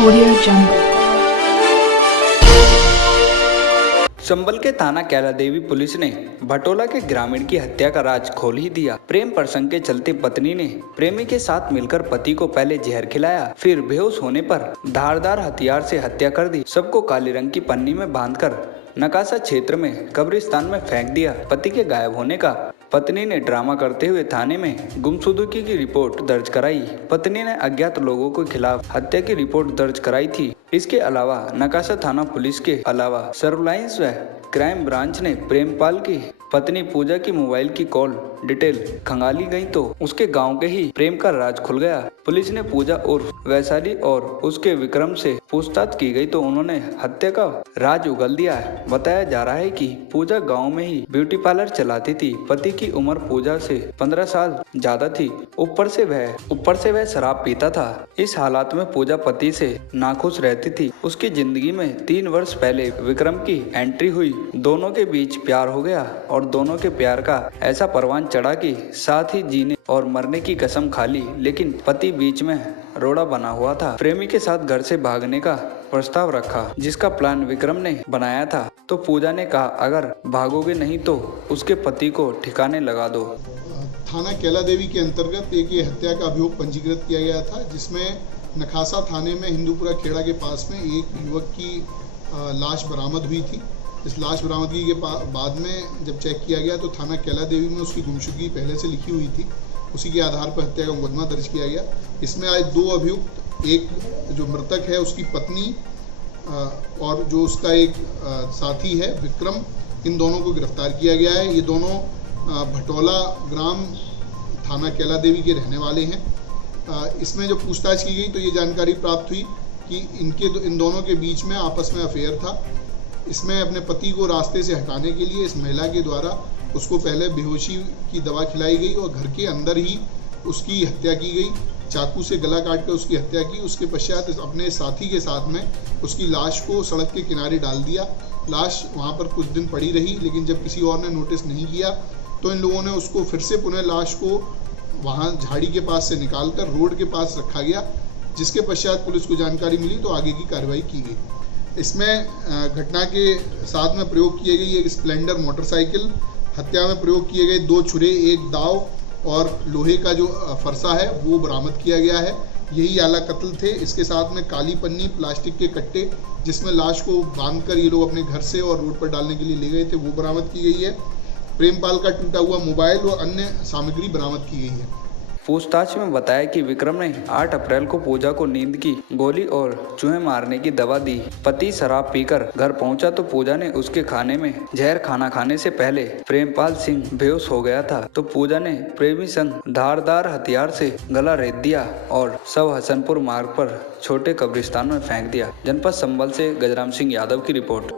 Audio Jungle. Chambal के थाना कैला देवी police ने भटोला के ग्रामीण की हत्या का राज खोल ही दिया। प्रेम प्रसंग के चलते पत्नी ने प्रेमी के साथ मिलकर पति को पहले जहर खिलाया, फिर बेहोश होने पर धारदार हथियार से हत्या कर दी। सबको काले रंग की पन्नी में बांधकर नकासा क्षेत्र में कब्रिस्तान में फेंक दिया। पति के गायब होने का पत्नी ने ड्रामा करते हुए थाने में गुमशुदगी की रिपोर्ट दर्ज कराई। पत्नी ने अज्ञात लोगों के खिलाफ हत्या की रिपोर्ट दर्ज कराई थी। इसके अलावा नकासा थाना पुलिस के अलावा सर्विलांस व क्राइम ब्रांच ने प्रेमपाल की पत्नी पूजा की मोबाइल की कॉल डिटेल खंगाली गई तो उसके गांव के ही प्रेम का राज खुल गया। पुलिस ने पूजा उर्फ वैशाली और उसके विक्रम से पूछताछ की गई तो उन्होंने हत्या का राज उगल दिया है। बताया जा रहा है कि पूजा गांव में ही ब्यूटी पार्लर चलाती थी। पति की उम्र पूजा से 15 साल ज्यादा थी। ऊपर से वह शराब पीता था। इस हालात में पूजा पति से नाखुश रहती थी। उसकी जिंदगी में 3 वर्ष पहले विक्रम की एंट्री हुई। दोनों के बीच प्यार हो गया और दोनों के प्यार का ऐसा परवान चढ़ा कि साथ ही जीने और मरने की कसम खा ली, लेकिन पति बीच में रोड़ा बना हुआ था। प्रेमी के साथ घर से भागने का प्रस्ताव रखा, जिसका प्लान विक्रम ने बनाया था। तो पूजा ने कहा अगर भागोगे नहीं तो उसके पति को ठिकाने लगा दो। थाना कैला देवी के अंतर्गत एक ये हत्या का अभियोग पंजीकृत किया गया था, जिसमें नखासा थाने में हिंदूपुरा खेड़ा के पास में एक युवक की लाश बरामद हुई थी। इस लाश बरामदगी के बाद में जब चेक किया गया तो थाना कैला देवी में उसकी गुमशुदगी पहले से लिखी हुई थी। उसी के आधार पर हत्या का मुकदमा दर्ज किया गया। इसमें आज 2 अभियुक्त, एक जो मृतक है उसकी पत्नी और जो उसका एक साथी है विक्रम, इन दोनों को गिरफ्तार किया गया है। ये दोनों भटोला ग्राम थाना कैला देवी के रहने वाले हैं। इसमें जो पूछताछ की गई तो ये जानकारी प्राप्त हुई कि इन दोनों के बीच में आपस में अफेयर था। इसमें अपने पति को रास्ते से हटाने के लिए इस महिला के द्वारा उसको पहले बेहोशी की दवा खिलाई गई और घर के अंदर ही उसकी हत्या की गई। चाकू से गला काट कर उसकी हत्या की। उसके पश्चात अपने साथी के साथ में उसकी लाश को सड़क के किनारे डाल दिया। लाश वहाँ पर कुछ दिन पड़ी रही, लेकिन जब किसी और ने नोटिस नहीं किया तो इन लोगों ने उसको फिर से पुनः लाश को वहाँ झाड़ी के पास से निकाल कर रोड के पास रखा गया, जिसके पश्चात पुलिस को जानकारी मिली तो आगे की कार्रवाई की गई। इसमें घटना के साथ में प्रयोग किए गई एक स्प्लेंडर मोटरसाइकिल, हत्या में प्रयोग किए गए 2 छुरे, एक दाव और लोहे का जो फरसा है वो बरामद किया गया है। यही आला कत्ल थे। इसके साथ में काली पन्नी, प्लास्टिक के कट्टे जिसमें लाश को बांधकर ये लोग अपने घर से और रोड पर डालने के लिए ले गए थे, वो बरामद की गई है। प्रेमपाल का टूटा हुआ मोबाइल और अन्य सामग्री बरामद की गई है। पूछताछ में बताया कि विक्रम ने 8 अप्रैल को पूजा को नींद की गोली और चूहे मारने की दवा दी। पति शराब पीकर घर पहुंचा तो पूजा ने उसके खाने में जहर खाना खाने से पहले प्रेमपाल सिंह बेहोश हो गया था। तो पूजा ने प्रेमी संग धारदार हथियार से गला रेत दिया और शव हसनपुर मार्ग पर छोटे कब्रिस्तान में फेंक दिया। जनपद संबल से गजराम सिंह यादव की रिपोर्ट।